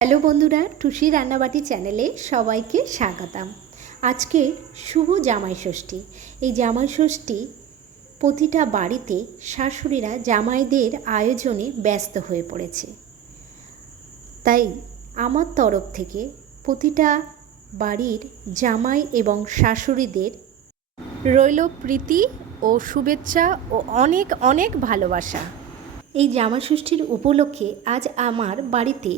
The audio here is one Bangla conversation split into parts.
হ্যালো বন্ধুরা, টুসি রান্নাবাটি চ্যানেলে সবাইকে স্বাগতম। আজকে শুভ জামাই ষষ্ঠী। এই জামাই ষষ্ঠী প্রতিটা বাড়িতে শাশুড়িরা জামাইদের আয়োজনে ব্যস্ত হয়ে পড়েছে। তাই আমার তরফ থেকে প্রতিটা বাড়ির জামাই এবং শাশুড়িদের রইল প্রীতি ও শুভেচ্ছা ও অনেক অনেক ভালোবাসা। এই জামাই ষষ্ঠীর উপলক্ষে আজ আমার বাড়িতে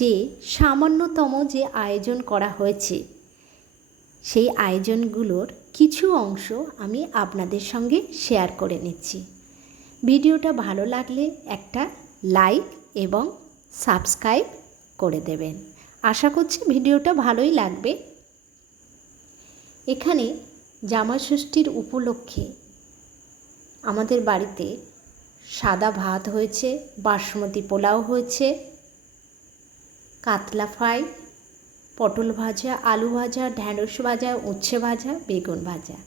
যে সামান্যতম যে আয়োজন করা হয়েছে, সেই আয়োজনগুলোর কিছু অংশ আমি আপনাদের সঙ্গে শেয়ার করে নিচ্ছি। ভিডিওটা ভালো লাগলে একটা লাইক এবং সাবস্ক্রাইব করে দেবেন। আশা করছি ভিডিওটা ভালোই লাগবে। এখানে জামাই ষষ্ঠীর উপলক্ষে আমাদের বাড়িতে সাদা ভাত হয়েছে, বাসমতি পোলাও হয়েছে, কাতলা ফ্রাই, পটল ভাজা, আলু ভাজা, ঢ্যাঁড়স ভাজা, উচ্ছে ভাজা, বেগুন ভাজা,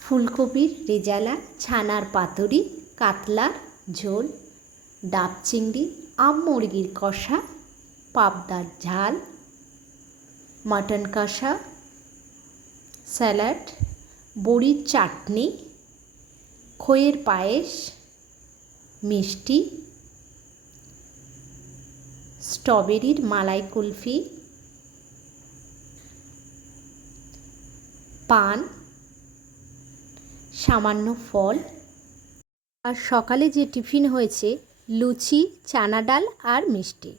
ফুলকপির রেজালা, ছানার পাতুরি, কাতলার ঝোল, ডাব চিংড়ি, আম মুরগির কষা, পাবদার ঝাল, মাটন কষা, স্যালাড, বড়ির চাটনি, খইয়ের পায়েস, মিষ্টি, স্ট্রবেরির মালাই কুলফি, পান, সামান্য ফল। আর সকালে যে টিফিন হয়েছে লুচি, চানা ডাল আর মিষ্টি।